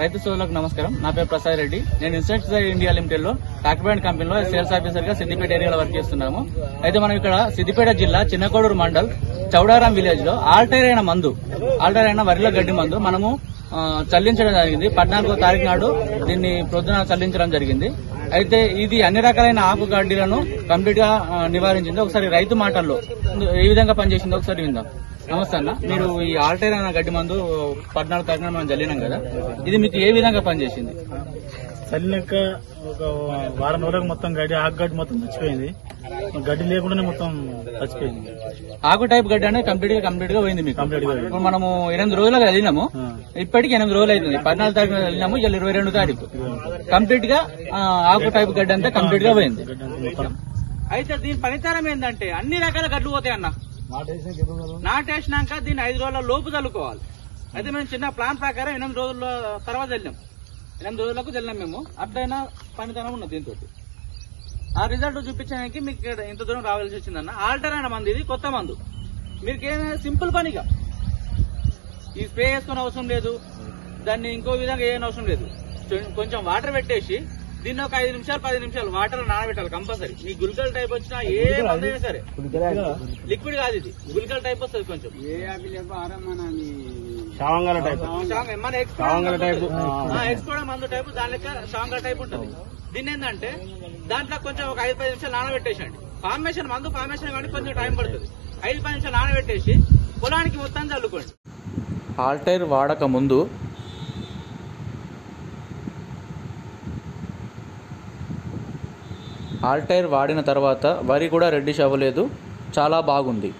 రైతు సోదరులకు నమస్కారం. నా పేరు ప్రసాద్ రెడ్డి. నేను ఇన్సెక్టిసైడ్ ఇండియా లిమిటెడ్ లో ట్రాక్బ్యాండ్ కంపెనీలో సేల్స్ ఆఫీసర్ గా సిద్దిపేట ఏరియాలో వర్క్ చేస్తున్నాము. అయితే మనం ఇక్కడ సిద్దిపేట జిల్లా చిన్నకోడూరు మండల్ చౌడారాం విలేజ్ లో ఆల్టర్ అయిన వరిలో గడ్డి మందు మనము చల్లించడం జరిగింది. 14వ తారీఖు నాడు దీన్ని ప్రొద్దున చల్లించడం జరిగింది. అయితే ఇది అన్ని రకాలైన ఆకు గడ్డిలను కంప్లీట్ గా నివారించింది. ఒకసారి రైతు మాటల్లో ఏ విధంగా పనిచేసిందో ఒకసారి విందాం. నమస్తే అన్న, మీరు ఈ ఆల్టర్ అయిన గడ్డి మందు 14వ తారీఖున మనం చల్లినాం కదా, ఇది మీకు ఏ విధంగా పనిచేసింది? చల్లినాక ఒక వారం రోజులకు మొత్తం ఆకు గడ్డి మొత్తం చచ్చిపోయింది. గడ్డి లేకుండానే మొత్తం చచ్చిపోయింది. ఆకు టైప్ గడ్డి అనేది కంప్లీట్ గా పోయింది మీకు. ఇప్పుడు మనము 8 రోజులుగా వెళ్ళినాము, ఇప్పటికి 8 రోజులు అవుతుంది. 14వ తారీఖున వెళ్ళినాము, ఇలా 22 తారీఖు కంప్లీట్ గా ఆకు టైప్ గడ్డి అంతా కంప్లీట్ గా పోయింది. అయితే దీని ఫలితానం ఏంటంటే అన్ని రకాల గడ్లు పోతాయి అన్న. నాటేసినాక దీన్ని 5 రోజుల లోపు చల్లుకోవాలి. అయితే మేము చిన్న ప్లాన్ ప్రకారం 8 రోజుల తర్వాత వెళ్ళాం. 8 రోజులకు వెళ్ళాం మేము. అట్లయినా పనితనం ఉన్నది దీంతో. ఆ రిజల్ట్ చూపించడానికి మీకు ఇక్కడ ఇంత దూరం రావాల్సి వచ్చిందన్న. ఆల్టర్ అయిన మంది, ఇది కొత్త మందు. మీకు ఏమైనా సింపుల్ పనిగా ఈ స్ప్రే చేసుకునే అవసరం లేదు, దాన్ని ఇంకో విధంగా ఏమైనా అవసరం లేదు. కొంచెం వాటర్ పెట్టేసి దీన్ని ఒక 5 నిమిషాలు 10 నిమిషాలు వాటర్ నానబెట్టాలి కంపల్సరీ. మీ గుల్కల్ టైప్ వచ్చినా ఏ మందైనా సరే, లిక్విడ్ కాదు ఇది, గుల్కల్ టైప్ వస్తుంది. కొంచెం మన ఎక్స్పోర్ట్ మందు టైప్, దాని లెక్క షాంగల టైప్ ఉంటుంది. దీన్ని ఏంటంటే దాంట్లో కొంచెం ఒక 5-10 నిమిషాలు నానబెట్టేసండి. మందు ఫార్మేషన్ కానీ కొంచెం టైం పడుతుంది. 5-10 నిమిషాలు నానబెట్టేసి పొలానికి మొత్తం చల్లుకోండి. ఆల్టైర్ వాడక ముందు ఆల్టైర్ వాడిన తర్వాత వరి కూడా రెడ్డిష్ అవ్వలేదు, చాలా బాగుంది.